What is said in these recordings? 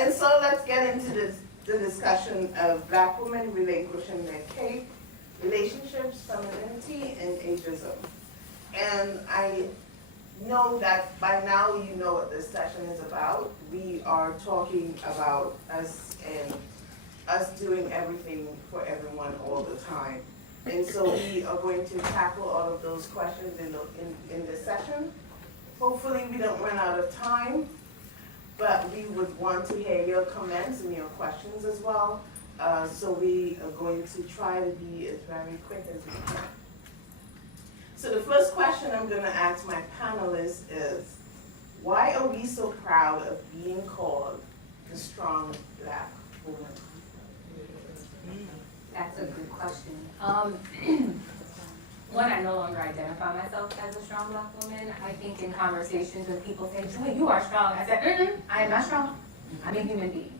And so let's get into the discussion of Black women relinquishing their cape, relationships, femininity, and ageism. And I know that by now you know what this session is about. We are talking about us and us doing everything for everyone all the time. And so we are going to tackle all of those questions in this session. Hopefully we don't run out of time, but we would want to hear your comments and your questions as well. So we are going to try to be as very quick as we can. So the first question I'm going to ask my panelists is, why are we so proud of being called the strong Black woman? That's a good question. One, I no longer identify myself as a strong Black woman. I think in conversations when people say, Joy, you are strong, I said, I am not strong. I'm a human being.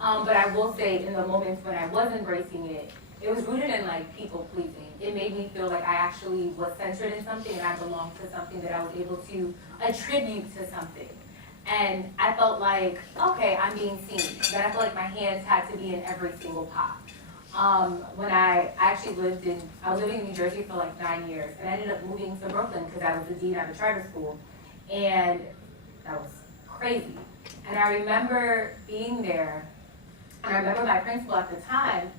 But I will say in the moments when I was embracing it, it was rooted in like people pleasing. It made me feel like I actually was centered in something and I belonged to something that I was able to attribute to something. And I felt like, okay, I'm being seen. But I felt like my hands had to be in every single pot. When I actually I was living in New Jersey for like 9 years, and I ended up moving to Brooklyn because I was the dean at a charter school, and that was crazy. And I remember being there, and I remember my principal at the time,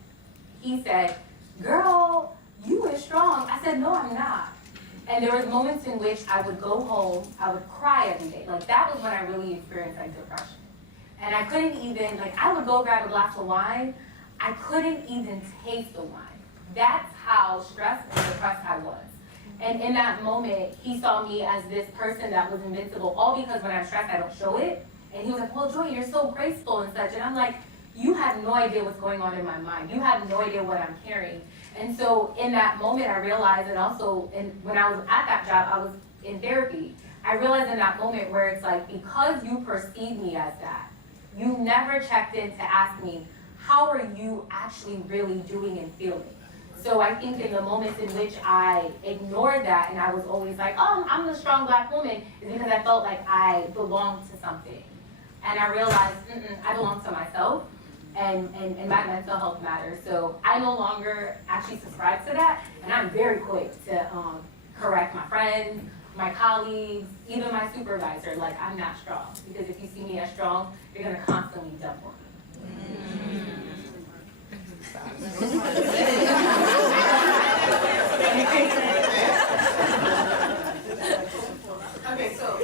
he said, girl, you are strong. I said, no, I'm not. And there was moments in which I would go home, I would cry every day. Like that was when I really experienced like depression. And I couldn't even, like I would go grab a glass of wine, I couldn't even taste the wine. That's how stressed and depressed I was. And in that moment, he saw me as this person that was invincible, all because when I'm stressed, I don't show it. And he was like, well, Joy, you're so graceful and such. And I'm like, you have no idea what's going on in my mind. You have no idea what I'm carrying. And so in that moment, I realized, and also when I was at that job, I was in therapy. I realized in that moment where it's like, because you perceive me as that, you never checked in to ask me, how are you actually really doing and feeling? So I think in the moments in which I ignored that and I was always like, oh, I'm the strong Black woman, is because I felt like I belonged to something. And I realized, I belong to myself and my mental health matters. So I no longer actually subscribe to that, and I'm very quick to correct my friends, my colleagues, even my supervisor, like I'm not strong. Because if you see me as strong, you're gonna constantly dump on me. Okay, so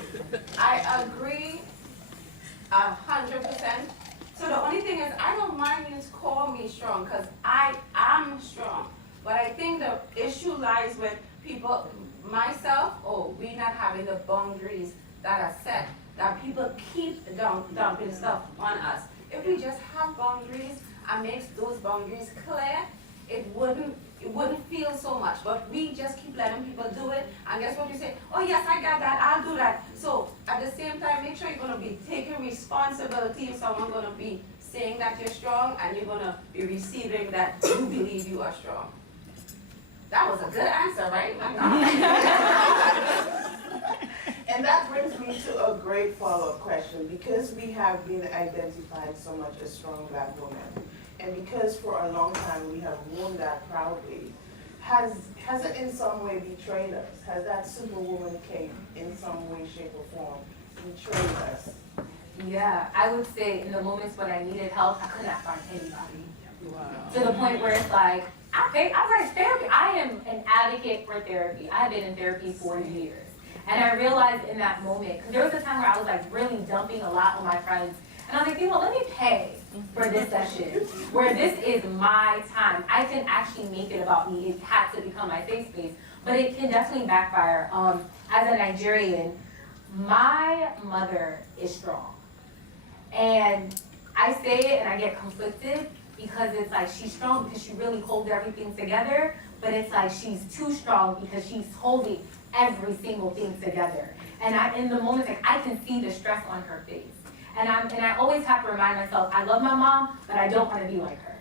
I agree 100%. So the only thing is, I don't mind you to call me strong because I am strong. But I think the issue lies with people, myself, we not having the boundaries that are set, that people keep dumping stuff on us. If we just have boundaries and make those boundaries clear, it wouldn't feel so much. But we just keep letting people do it, and guess what you say? Oh yes, I got that, I'll do that. So at the same time, make sure you're gonna be taking responsibility if someone's gonna be saying that you're strong, and you're gonna be receiving that you believe you are strong. That was a good answer, right? And that brings me to a great follow-up question. Because we have been identified so much as strong Black women, and because for a long time we have worn that proudly, has it in some way betrayed us? Has that superwoman cape in some way, shape, or form betrayed us? Yeah, I would say in the moments when I needed help, I could not find anybody. Wow. To the point where it's like, okay, I was like, therapy. I am an advocate for therapy. I have been in therapy for years. And I realized in that moment, because there was a time where I was like really dumping a lot on my friends. And I was like, you know, let me pay for this session where this is my time. I can actually make it about me. It had to become my safe space. But it can definitely backfire. As a Nigerian, my mother is strong. And I say it and I get conflicted because it's like she's strong because she really holds everything together, but it's like she's too strong because she's holding every single thing together. And in the moments, like, I can see the stress on her face. And I always have to remind myself, I love my mom, but I don't want to be like her.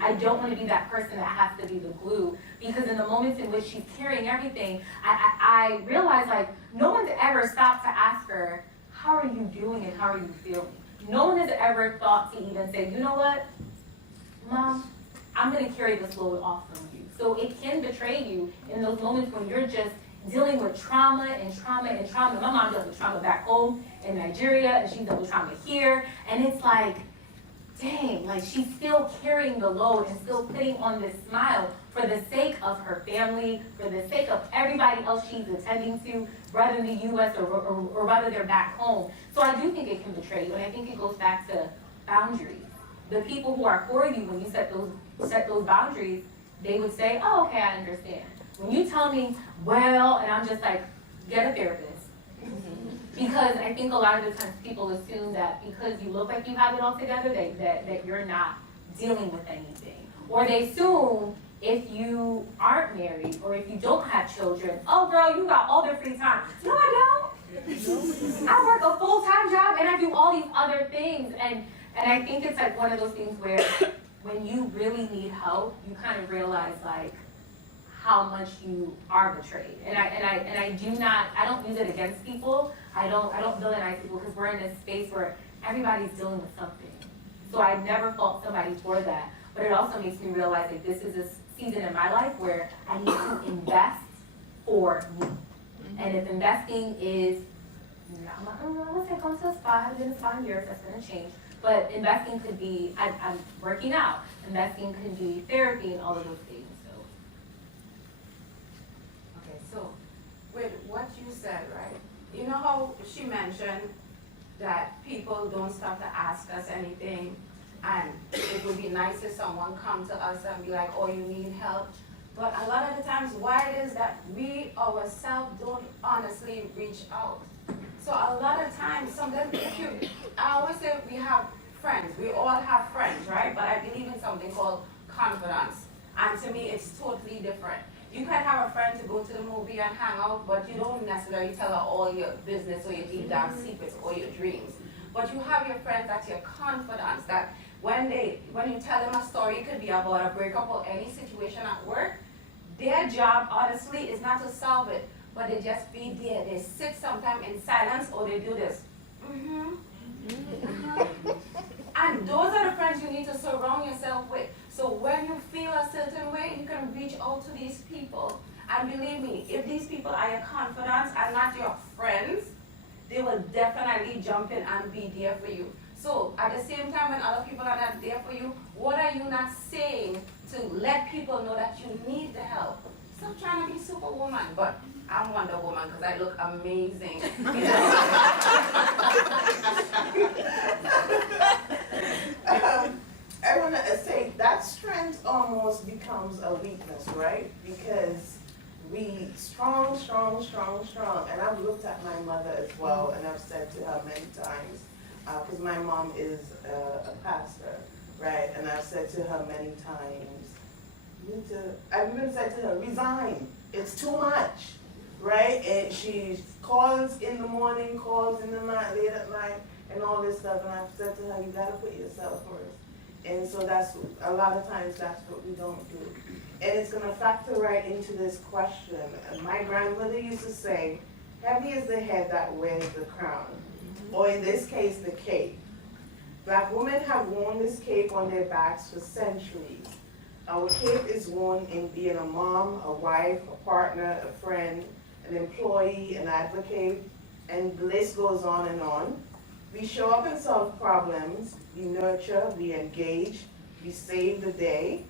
I don't want to be that person that has to be the glue, because in the moments in which she's carrying everything, I realize like no one's ever stopped to ask her, how are you doing and how are you feeling? no one has ever thought to even say, you know what, Mom, I'm gonna carry this load off from you. So it can betray you in those moments when you're just dealing with trauma and trauma and trauma. My mom dealt with trauma back home in Nigeria, and she dealt with trauma here, and it's like, dang, like she's still carrying the load and still putting on this smile for the sake of her family, for the sake of everybody else she's attending to, whether in the US or whether they're back home. So I do think it can betray you, and I think it goes back to boundaries. The people who are for you, when you set those boundaries, they would say, oh, okay, I understand. When you tell me, well, and I'm just like, get a therapist. Because I think a lot of the times people assume that because you look like you have it all together, that you're not dealing with anything. Or they assume if you aren't married or if you don't have children, oh girl, you got all the free time. No, I don't. I work a full-time job and I do all these other things. And I think it's like one of those things where when you really need help, you kind of realize like how much you are betrayed. And I don't use it against people. I don't villainize people because we're in this space where everybody's dealing with something. So I never fault somebody for that. But it also makes me realize that this is a season in my life where I need to invest for me. And if investing is, let's say come to a spa, I've been in a spa in years, that's gonna change. But investing could be, I'm working out. Investing could be therapy and all of those things. So, with what you said, right? You know how she mentioned that people don't stop to ask us anything, and it would be nice if someone come to us and be like, oh, you need help. But a lot of the times, why it is that we ourselves don't honestly reach out. So a lot of times, sometimes I always say we have friends. We all have friends, right? But I believe in something called confidence. And to me, it's totally different. You can have a friend to go to the movie and hang out, but you don't necessarily tell her all your business or your deep down secrets or your dreams. But you have your friends that's your confidence, that when you tell them a story, it could be about a breakup or any situation at work, their job, honestly, is not to solve it, but they just be there. They sit sometimes in silence or they do this. And those are the friends you need to surround yourself with. So when you feel a certain way, you can reach out to these people. And believe me, if these people are your confidants and not your friends, they will definitely jump in and be there for you. So at the same time, when other people are not there for you, what are you not saying to let people know that you need the help? Stop trying to be Superwoman, but I'm Wonder Woman because I look amazing. I want to say that strength almost becomes a weakness, right? Because we strong. And I've looked at my mother as well, and I've said to her many times, because my mom is a pastor, right? And I've said to her many times, I've even said to her, resign. It's too much, right? And she calls in the morning, calls in the night, late at night, and all this stuff. And I've said to her, you gotta put yourself first. And so that's, a lot of times that's what we don't do. And it's gonna factor right into this question. My grandmother used to say, heavy is the head that wears the crown, or in this case, the cape. Black women have worn this cape on their backs for centuries. Our cape is worn in being a mom, a wife, a partner, a friend, an employee, an advocate, and the list goes on and on. We show up and solve problems, we nurture, we engage, we save the day,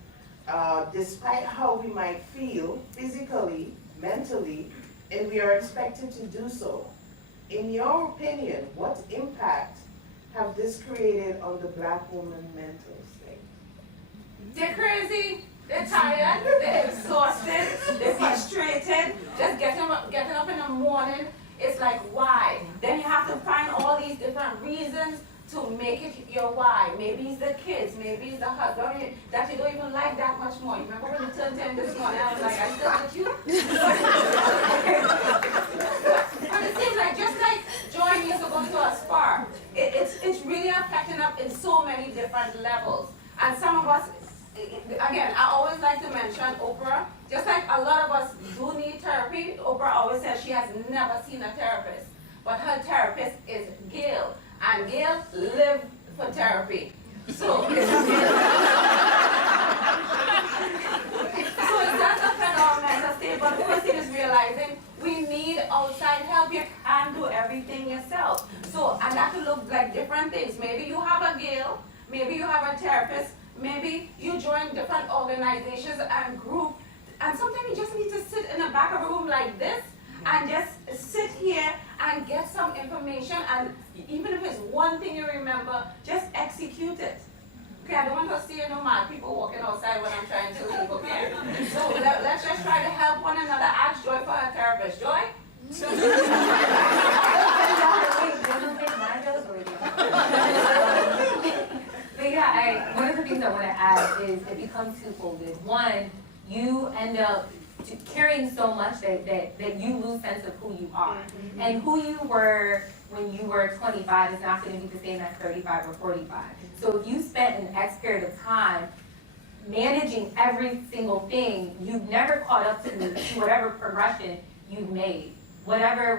despite how we might feel physically, mentally, and we are expected to do so. In your opinion, what impact have this created on the Black woman mental state? They're crazy, they're tired, they're exhausted, they're frustrated, just getting up in the morning. It's like, why? Then you have to find all these different reasons to make it your why. Maybe it's the kids, maybe it's the husband that you don't even like that much more. You remember when you turned 10 this morning, I was like, I still like you? But it seems like just like Joy used to go to a spa, it's really affecting us in so many different levels. And some of us, again, I always like to mention Oprah. Just like a lot of us do need therapy, Oprah always says she has never seen a therapist. But her therapist is Gail. And Gail live for therapy. So, so it's not a phenomenal state, but the first thing is realizing we need outside help. You can't do everything yourself. So, and that could look like different things. Maybe you have a Gail, maybe you have a therapist, maybe you join different organizations and groups, and sometimes you just need to sit in the back of a room like this and just sit here and get some information, and even if it's one thing you remember, just execute it. Okay, I don't want to see no mad people walking outside when I'm trying to leave, okay? So let's just try to help one another. Ask Joy for her therapist. Joy? But yeah, one of the things I want to add is it becomes twofolded. One, you end up carrying so much that you lose sense of who you are. And who you were when you were 25 is not going to be the same as 35 or 45. So if you spent an X period of time managing every single thing, you've never caught up to whatever progression you've made. Whatever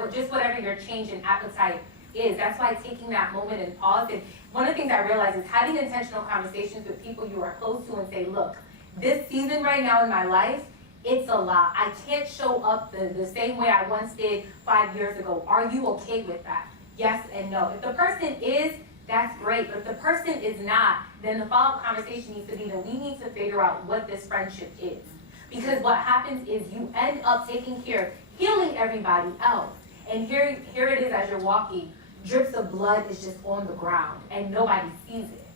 your change in appetite is. That's why taking that moment and pause. And one of the things I realize is having intentional conversations with people you are close to and say, look, this season right now in my life, it's a lot. I can't show up the same way I once did 5 years ago. Are you okay with that? Yes and no. If the person is, that's great. But if the person is not, then the follow-up conversation needs to be that we need to figure out what this friendship is. Because what happens is you end up taking care of healing everybody else. And here it is as you're walking, drips of blood is just on the ground and nobody sees it.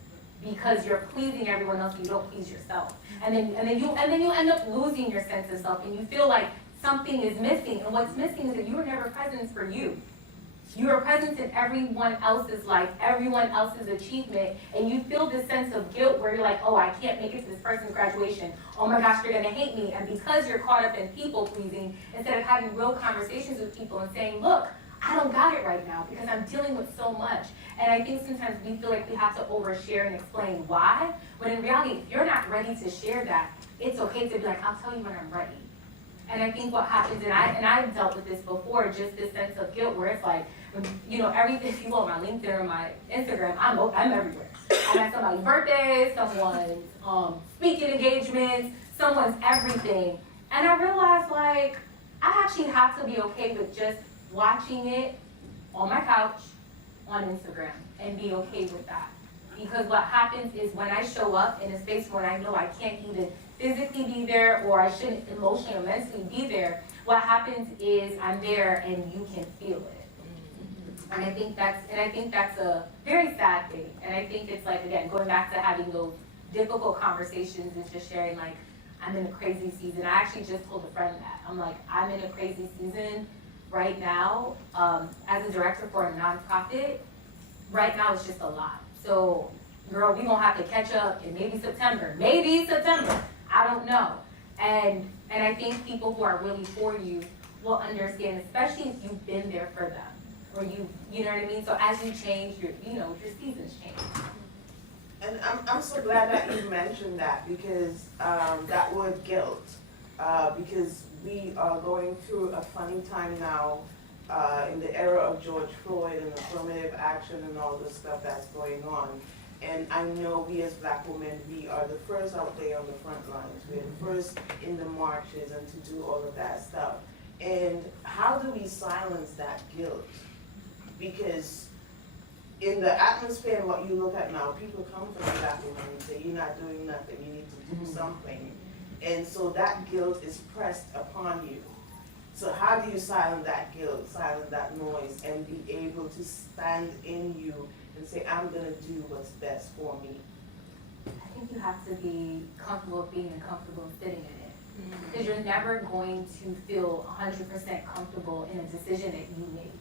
Because you're pleasing everyone else, you don't please yourself. And then you end up losing your sense of self, and you feel like something is missing. And what's missing is that you were never present for you. You are present in everyone else's life, everyone else's achievement, and you feel this sense of guilt where you're like, oh, I can't make it to this person's graduation. Oh my gosh, they're gonna hate me. And because you're caught up in people pleasing, instead of having real conversations with people and saying, look, I don't got it right now because I'm dealing with so much. And I think sometimes we feel like we have to overshare and explain why, when in reality, if you're not ready to share that, it's okay to be like, I'll tell you when I'm ready. And I think what happens, and I've dealt with this before, just this sense of guilt where it's like, you know, everything, if you go on my LinkedIn or my Instagram, I'm everywhere. I'm at somebody's birthday, someone's speaking engagements, someone's everything. And I realized, like, I actually have to be okay with just watching it on my couch on Instagram and be okay with that. Because what happens is when I show up in a space where I know I can't even physically be there or I shouldn't emotionally or mentally be there, what happens is I'm there and you can feel it. And I think that's a very sad thing. And I think it's like, again, going back to having those difficult conversations and just sharing, like, I'm in a crazy season. I actually just told a friend that. I'm like, I'm in a crazy season right now. As a director for a nonprofit, right now it's just a lot. So, girl, we gonna have to catch up in maybe September. I don't know. And I think people who are really for you will understand, especially if you've been there for them. Or you know what I mean? So as you change, your seasons change. And I'm so glad that you mentioned that, because that word guilt, because we are going through a funny time now in the era of George Floyd and affirmative action and all the stuff that's going on. And I know we as Black women, we are the first out there on the front lines. We're the first in the marches and to do all of that stuff. And how do we silence that guilt? Because in the atmosphere and what you look at now, people come from the Black women and say, you're not doing nothing, you need to do something. And so that guilt is pressed upon you. So how do you silence that guilt, silence that noise, and be able to stand in you and say, I'm gonna do what's best for me? I think you have to be comfortable with being uncomfortable and sitting in it. Because you're never going to feel 100% comfortable in a decision that you make.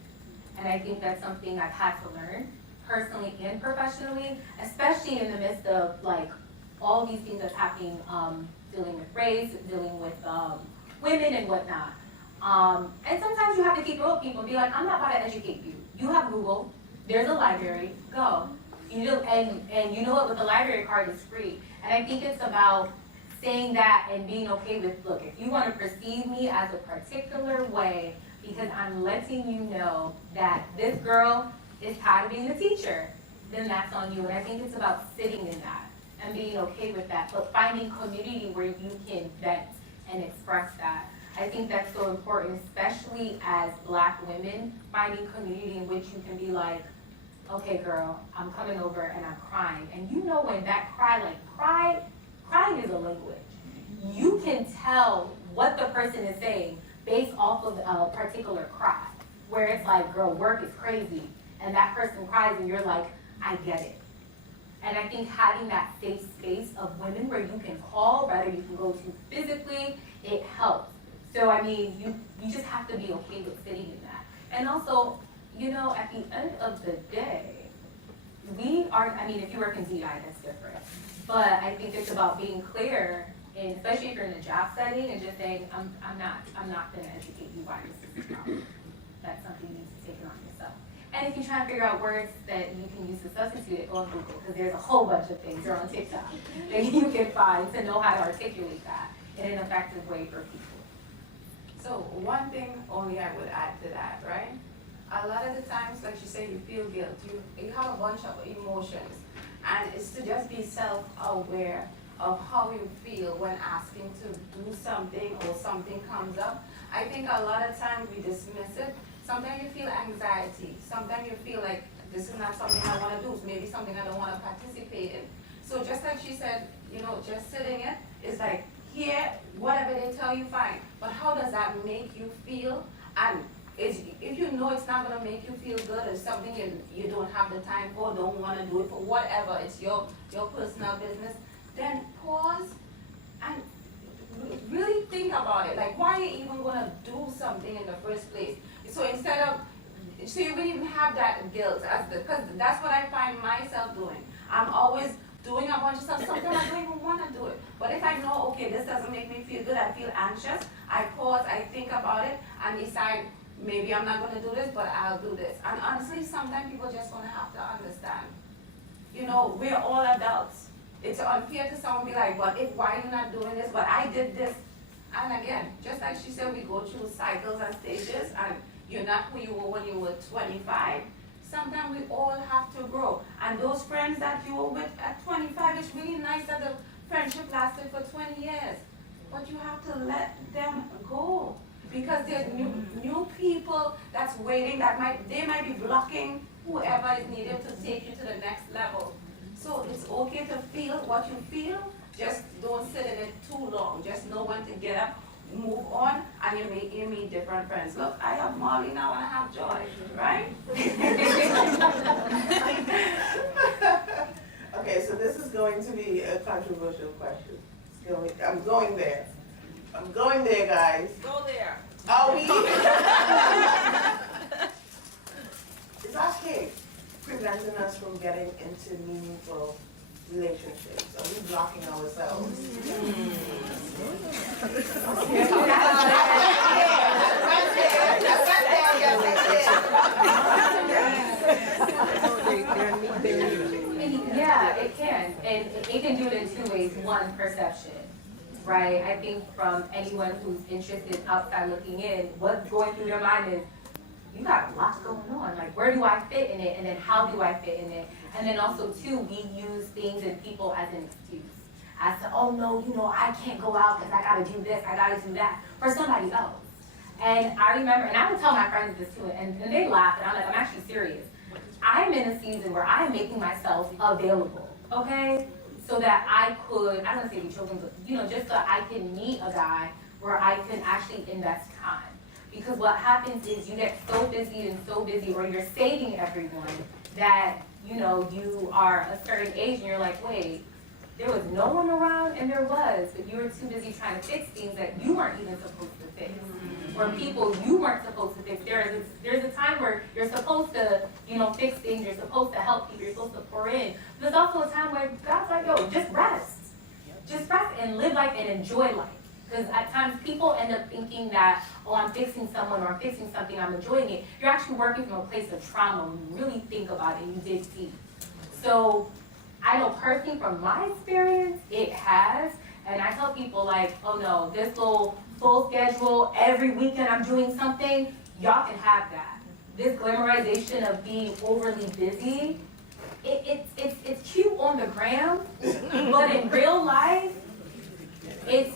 And I think that's something I've had to learn personally and professionally, especially in the midst of like all these things that's happening, dealing with race, dealing with women and whatnot. And sometimes you have to keep real with people and be like, I'm not about to educate you. You have Google, there's a library, go. And you know what, with the library card is free. And I think it's about saying that and being okay with, look, if you want to perceive me as a particular way, because I'm letting you know that this girl is tired of being a teacher, then that's on you. And I think it's about sitting in that and being okay with that, but finding community where you can vent and express that. I think that's so important, especially as Black women, finding community in which you can be like, okay girl, I'm coming over and I'm crying. And you know when that crying is a language. You can tell what the person is saying based off of a particular cry. Where it's like, girl, work is crazy. And that person cries and you're like, I get it. And I think having that safe space of women where you can call, rather you can go to physically, it helps. So I mean, you just have to be okay with sitting in that. And also, you know, at the end of the day, we are, I mean, if you work in DI, that's different. But I think it's about being clear, and especially if you're in a job setting, and just saying, I'm not gonna educate you why this is a problem. That's something you need to take it on yourself. And if you try to figure out words that you can use to substitute it, go on Google, because there's a whole bunch of things, or on TikTok, that you can find to know how to articulate that in an effective way for people. So one thing only I would add to that, right? A lot of the times, like you say, you feel guilt. You have a bunch of emotions. And it's to just be self-aware of how you feel when asking to do something or something comes up. I think a lot of times we dismiss it. Sometimes you feel anxiety. Sometimes you feel like this is not something I want to do. It's maybe something I don't want to participate in. So just like she said, you know, just sitting it is like, here, whatever they tell you, fine. But how does that make you feel? And if you know it's not going to make you feel good, or something you don't have the time for, don't want to do it for, whatever, it's your personal business, then pause and really think about it. Like, why are you even going to do something in the first place? So so you wouldn't even have that guilt, because that's what I find myself doing. I'm always doing a bunch of stuff. Sometimes I don't even want to do it. But if I know, okay, this doesn't make me feel good, I feel anxious, I pause, I think about it, and decide, maybe I'm not going to do this, but I'll do this. And honestly, sometimes people just going to have to understand. You know, we're all adults. It's unfair to someone be like, well, why are you not doing this? But I did this. And again, just like she said, we go through cycles and stages, and you're not who you were when you were 25. Sometimes we all have to grow. And those friends that you were with at 25, it's really nice that the friendship lasted for 20 years. But you have to let them go. Because there's new people that's waiting, they might be blocking whoever is needed to take you to the next level. So it's okay to feel what you feel, just don't sit in it too long. Just know when to get up, move on, and you meet different friends. Look, I have Molly now and I have Joy, right? Okay, so this is going to be a controversial question. I'm going there. I'm going there, guys. Go there. Are we? Is our cape preventing us from getting into meaningful relationships? Are we blocking ourselves? Yeah, it can. And it can do it in two ways. One, perception. Right? I think from anyone who's interested outside looking in, what's going through their mind is, you got a lot going on. Like, where do I fit in it? And then how do I fit in it? And then also, too, we use things and people as an excuse. As to, oh no, you know, I can't go out because I got to do this, I got to do that for somebody else. And I remember, and I would tell my friends this too, and they laugh, and I'm like, I'm actually serious. I'm in a season where I am making myself available, okay? So that I could, I don't want to say be children, but, you know, just so I can meet a guy where I can actually invest time. Because what happens is you get so busy, or you're saving everyone, that, you know, you are a certain age and you're like, wait, there was no one around, and there was, but you were too busy trying to fix things that you weren't even supposed to fix. Or people you weren't supposed to fix. There's a time where you're supposed to, you know, fix things, you're supposed to help people, you're supposed to pour in. But there's also a time where God's like, yo, just rest. Just rest and live life and enjoy life. Because at times people end up thinking that, oh, I'm fixing someone or I'm fixing something, I'm enjoying it. You're actually working from a place of trauma when you really think about it and you dig deep. So I know personally from my experience, it has. And I tell people like, oh no, this little full schedule, every weekend I'm doing something, y'all can have that. this glamorization of being overly busy, it's cute on the gram, but in real life, it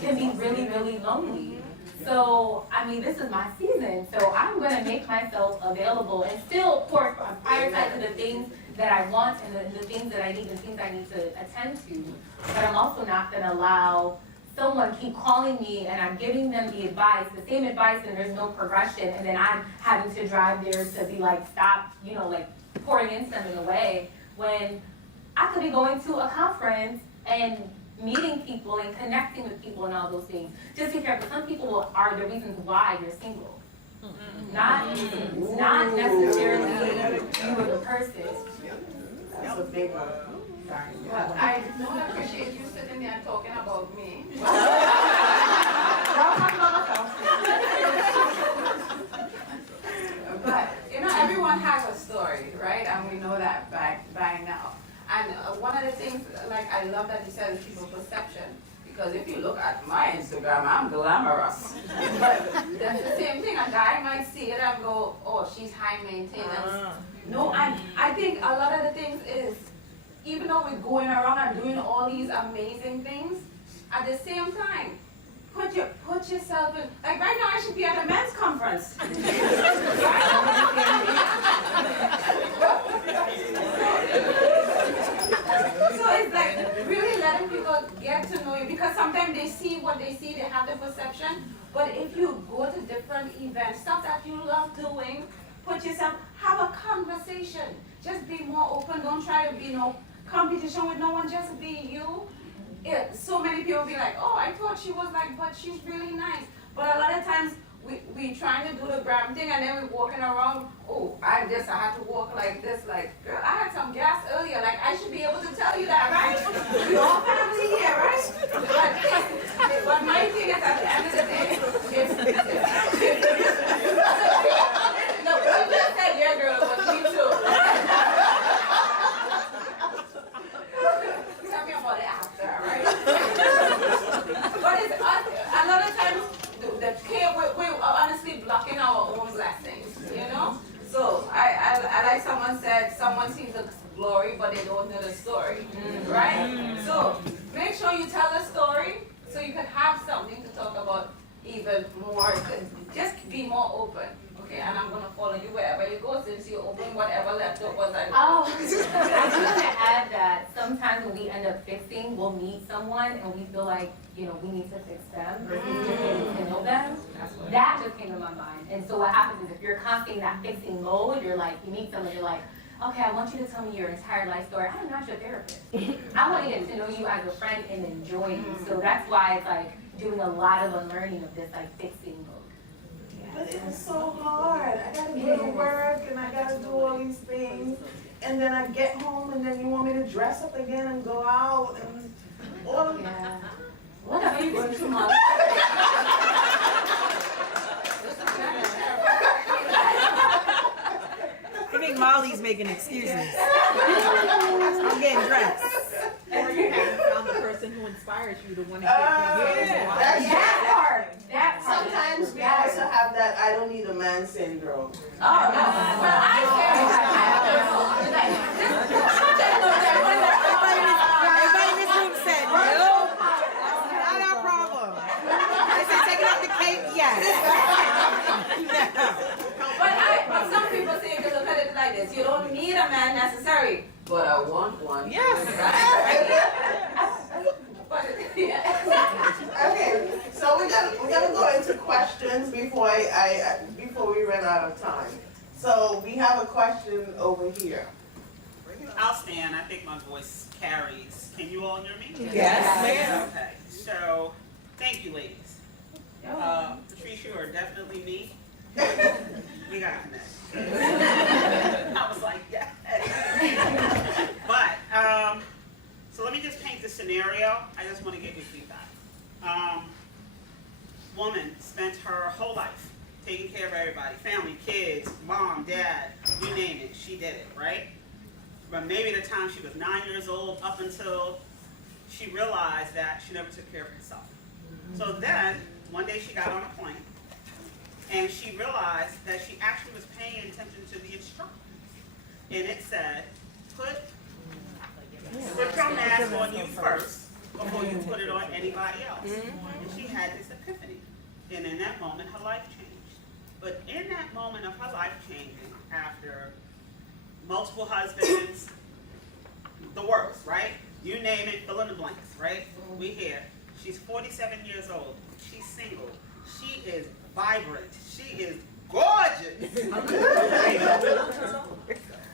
can be really, really lonely. So, I mean, this is my season, so I'm gonna make myself available and still, of course, I'm prioritizing the things that I want and the things that I need, the things I need to attend to. But I'm also not gonna allow someone keep calling me and I'm giving them the advice, the same advice, and there's no progression, and then I'm having to drive there to be like, stop, you know, like pouring into them in a way, when I could be going to a conference and meeting people and connecting with people and all those things. Just be careful. Some people are the reasons why you're single. Not necessarily you as a person. That's a big one. Sorry. Well, I don't appreciate you sitting there and talking about me. But, you know, everyone has a story, right? And we know that by now. And one of the things, like, I love that you said is people's perception. Because if you look at my Instagram, I'm glamorous. But that's the same thing. A guy might see it and go, oh, she's high maintenance. No, and I think a lot of the things is, even though we're going around and doing all these amazing things, at the same time, put yourself in, like right now I should be at a men's conference. So it's like really letting people get to know you, because sometimes they see what they see, they have the perception, but if you go to different events, stuff that you love doing, put yourself, have a conversation, just be more open, don't try to be no competition with no one, just be you. So many people be like, oh, I thought she was like, but she's really nice. But a lot of times we trying to do the gram thing and then we're walking around, oh, I had to walk like this, like, girl, I had some gas earlier, like I should be able to tell you that, right? We all family here, right? But my thing is, at the end of the day, no, you just said, yeah, girl, but me too. Tell me about it after, right? But it's a lot of times we're honestly blocking our own blessings, you know? So I like someone said, someone sees the glory, but they don't know the story, right? So make sure you tell the story so you can have something to talk about even more. Just be more open. Okay, and I'm going to follow you wherever you go since you open whatever leftovers I Oh, I just want to add that sometimes when we end up fixing, we'll meet someone and we feel like, you know, we need to fix them versus just getting to know them. That just came to my mind. And so what happens is if you're constantly in that fixing mode, you're like, you meet someone, you're like, okay, I want you to tell me your entire life story. I'm not your therapist. I want to get to know you as a friend and enjoy you. So that's why it's like doing a lot of unlearning of this like fixing mode. But it's so hard. I gotta go to work and I gotta do all these things. And then I get home and then you want me to dress up again and go out and all of that. What are you going to months? I think Molly's making excuses. I'm getting dressed. Or you haven't found the person who inspires you to want to get That's That part. That part. Sometimes we also have that I don't need a man syndrome. Oh, no. Well, I Everybody in this room said, no, not our problem. I said, take it off the cape, yes. But some people say you can look at it like this. You don't need a man necessarily, but I want one. Yes. Okay, so we're gonna go into questions before before we run out of time. So we have a question over here. I'll stand. I think my voice carries. Can you all hear me? Yes, ma'am. Okay. So, thank you, ladies. Patricia, you are definitely me. We got to connect. I was like, yes. But, so let me just paint the scenario. I just want to get your feedback. Woman spent her whole life taking care of everybody, family, kids, mom, dad, you name it, she did it, right? But maybe the time she was 9 years old up until she realized that she never took care of herself. So then, one day she got on a plane And she realized that she actually was paying attention to the instructions. And it said, put your mask on you first before you put it on anybody else. And she had this epiphany. And in that moment, her life changed. But in that moment of her life changing, after multiple husbands, the worst, right? You name it, fill in the blanks, right? We here. She's 47 years old. She's single. She is vibrant. She is gorgeous.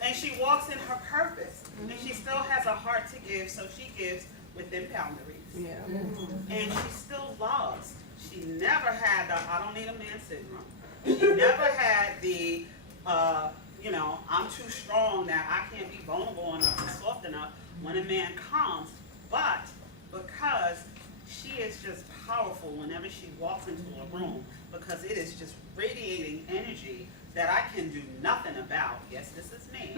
And she walks in her purpose. And she still has a heart to give, so she gives within boundaries. And she still loves. She never had the I don't need a man syndrome. She never had the, I'm too strong that I can't be vulnerable enough and soft enough when a man comes. But because she is just powerful whenever she walks into a room, because it is just radiating energy that I can do nothing about. Yes, this is me.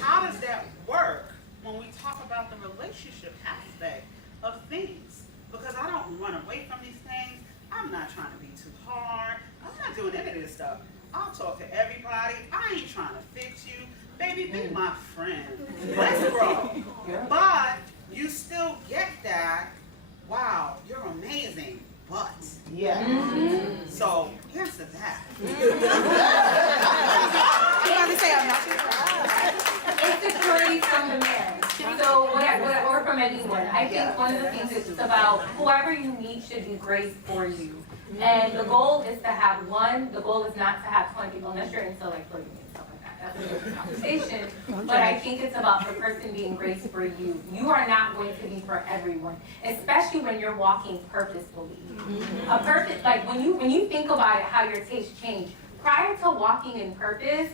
How does that work when we talk about the relationship aspect of things? Because I don't run away from these things. I'm not trying to be too hard. I'm not doing any of this stuff. I'll talk to everybody. I ain't trying to fix you. Baby, be my friend. Let's grow. But you still get that, wow, you're amazing, but. So answer that. Insecurity from the man. So, or from anyone. I think one of the things is about whoever you meet should be graced for you. And the goal is to have one, the goal is not to have 20 people, unless you're into like flirting and stuff like that. That's a different conversation. But I think it's about the person being graced for you. You are not going to be for everyone, especially when you're walking purposefully. A purpose, like when you think about it, how your taste changed. Prior to walking in purpose,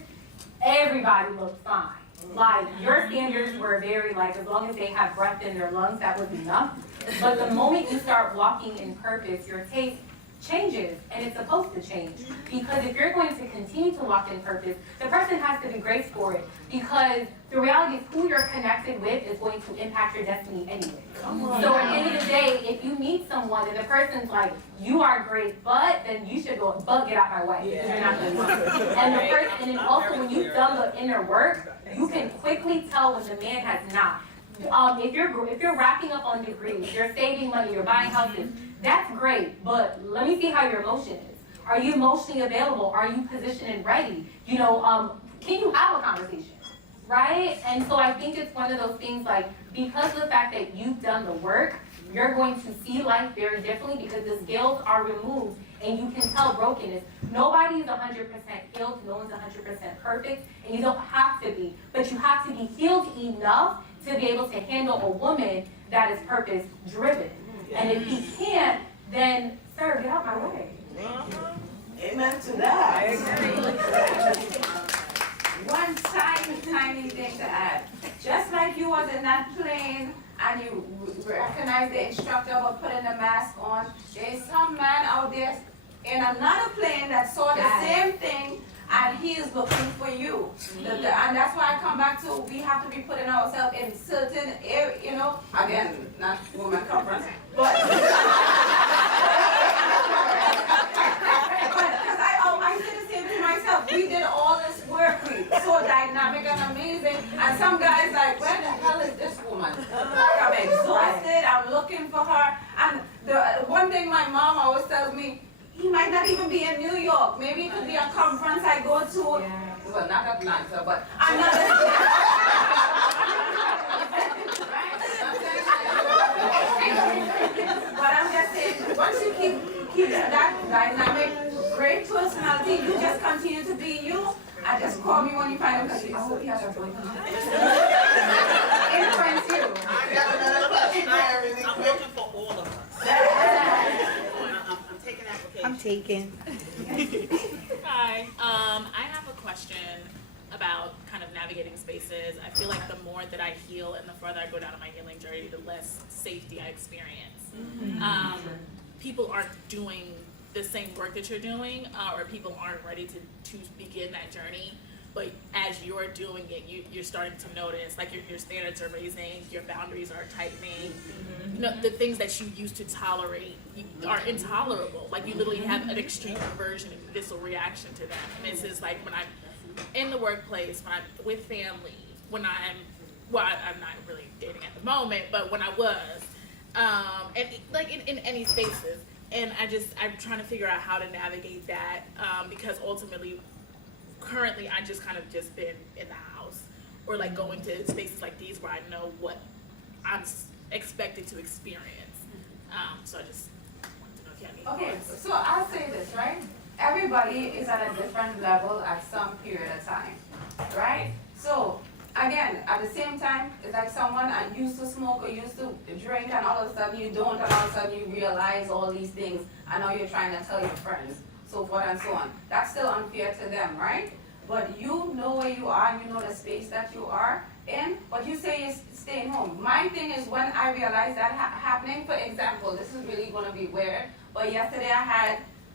everybody looked fine. Like, your standards were very, like, as long as they have breath in their lungs, that was enough. But the moment you start walking in purpose, your taste changes, and it's supposed to change. Because if you're going to continue to walk in purpose, the person has to be graced for it. Because the reality is who you're connected with is going to impact your destiny anyway. So at the end of the day, if you meet someone and the person's like, you are great, but then you should go, but get out my way. Because you're not good. And then also when you've done the inner work, you can quickly tell when the man has not. If you're wrapping up on degrees, you're saving money, you're buying houses, that's great, but let me see how your emotion is. Are you emotionally available? Are you positioned and ready? Can you have a conversation, right? And so I think it's one of those things like, because of the fact that you've done the work, you're going to see life very differently because the scales are removed and you can tell brokenness. Nobody is 100% healed, no one's 100% perfect, and you don't have to be, but you have to be healed enough to be able to handle a woman that is purpose driven. And if you can't, then sir, get out my way. Amen to that. I agree. One tiny thing to add. Just like you was in that plane and you recognize the instructor about putting the mask on, there's some man out there in another plane that saw the same thing and he is looking for you. And that's why I come back to, we have to be putting ourselves in certain areas, again, not woman conference, but I did the same to myself. We did all this work, so dynamic and amazing, and some guys like, where the hell is this woman? Like, I'm exhausted, I'm looking for her, and the one thing my mom always tells me, he might not even be in New York. Maybe it could be a conference I go to. Well, not Atlanta, but another. But I'm just saying, once you keep that dynamic, great personality, you just continue to be you. And just call me when you find out. Oh, yeah, that's what influence you. I got another question. I'm looking for all of us. I'm taking. Hi. I have a question about kind of navigating spaces. I feel like the more that I heal and the further I go down on my healing journey, the less safety I experience. People aren't doing the same work that you're doing, or people aren't ready to begin that journey. But as you're doing it, you're starting to notice, like your standards are raising, your boundaries are tightening, no, the things that you used to tolerate are intolerable. Like you literally have an extreme aversion and visceral reaction to them. And it's just like when I'm in the workplace, when I'm with family, when I'm not really dating at the moment, but when I was, and like in any spaces. And I'm trying to figure out how to navigate that, because ultimately, currently, I just kind of just been in the house or like going to spaces like these where I know what I'm expected to experience. So I just wanted to know if you had any Okay, thoughts. so I'll say this, right? Everybody is at a different level at some period of time, right? So, again, at the same time, it's like someone used to smoke or used to drink and all of a sudden you don't, and all of a sudden you realize all these things and now you're trying to tell your friends, so forth and so on. That's still unfair to them, right? But you know where you are and you know the space that you are in, but you say you're staying home. My thing is when I realized that happening, for example, this is really going to be weird, but yesterday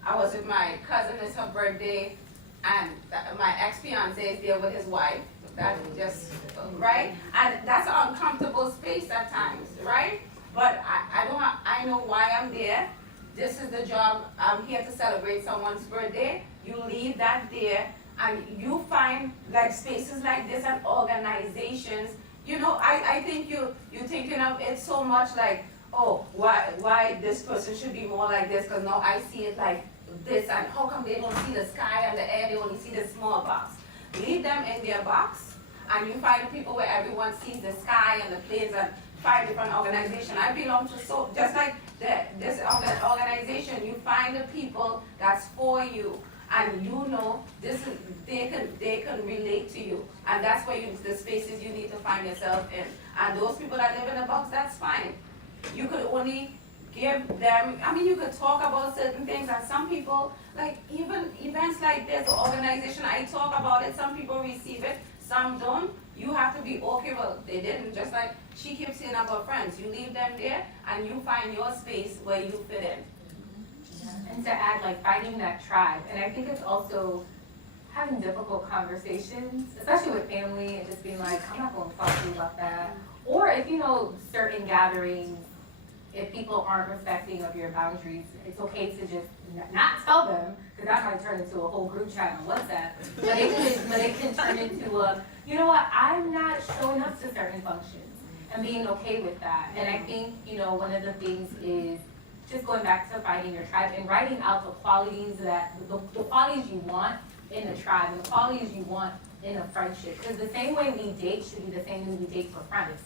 I was with my cousin, it's her birthday, and my ex-fiance is there with his wife. That just, right? And that's an uncomfortable space at times, right? But I know why I'm there. This is the job. I'm here to celebrate someone's birthday. You leave that there and you find like spaces like this and organizations. You know, I think you're thinking of it so much like, oh, why this person should be more like this, because now I see it like this, and how come they don't see the sky and the air, they only see the small box. Leave them in their box, and you find people where everyone sees the sky and the planes and 5 different organizations. I belong to just like this organization, you find the people that's for you, and you know they can relate to you, and that's where the spaces you need to find yourself in. And those people that live in a box, that's fine. You could only give them, you could talk about certain things, and some people, like even events like this or organization, I talk about it, some people receive it, some don't. You have to be okay, well, they didn't, just like she keeps saying about friends. You leave them there, and you find your space where you fit in. And to add, like, finding that tribe. And I think it's also having difficult conversations, especially with family, and just being like, I'm not going to talk to you about that. Or if you know certain gatherings, if people aren't respecting of your boundaries, it's okay to just not tell them, because that might turn into a whole group chat on WhatsApp. But it can turn into a, you know what, I'm not showing up to certain functions, and being okay with that. And I think, one of the things is just going back to finding your tribe and writing out the qualities the qualities you want in a tribe, and the qualities you want in a friendship. Because the same way we date should be the same way we date for friends,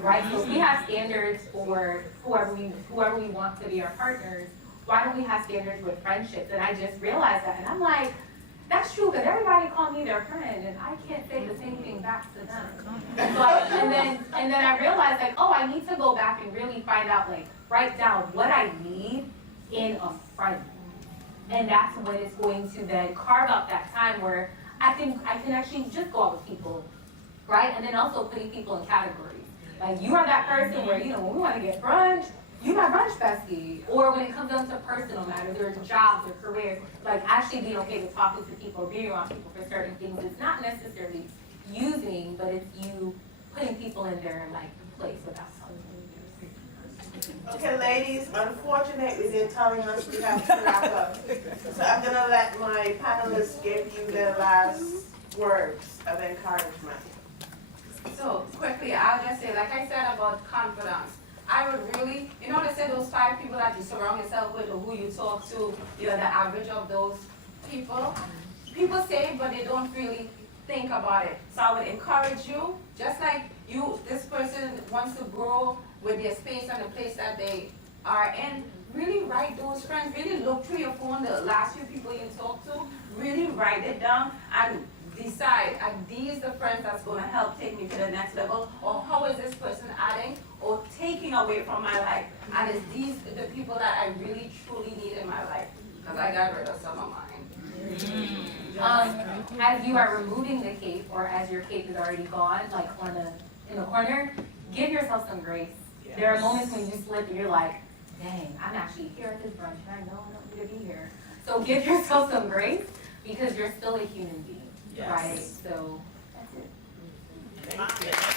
right? So if we have standards for whoever we want to be our partners, why don't we have standards with friendships? And I just realized that, and I'm like, that's true, because everybody called me their friend, and I can't say the same thing back to them. And then I realized, like, oh, I need to go back and really find out, like, write down what I need in a friend. And that's when it's going to then carve out that time where I can actually just go out with people, right? And then also putting people in categories. Like, you are that person where, when we want to get brunch, you my brunch bestie. Or when it comes down to personal matters, or jobs or careers, like actually being okay with talking to people, being around people for certain things. It's not necessarily using, but it's you putting people in their place without telling them. Okay, ladies, unfortunately, they're telling us we have to wrap up. So I'm gonna let my panelists give you their last words of encouragement. So quickly, I'll just say, like I said about confidence, I would really, they say those 5 people that you surround yourself with or who you talk to, you're the average of those people. People say it, but they don't really think about it. So I would encourage you, just like this person wants to grow with their space and the place that they are in, really write those friends, really look through your phone, the last few people you talk to, really write it down and decide, are these the friends that's going to help take me to the next level, or how is this person adding or taking away from my life, and is these the people that I really truly need in my life, because I got rid of some of mine. As you are removing the cape, or as your cape is already gone, like in the corner, give yourself some grace. Yes. There are moments when you slip and you're like, dang, I'm actually here at this brunch and I know I don't need to be here. So give yourself some grace, because you're still a human being. Yes. Right? So that's it. Thank you.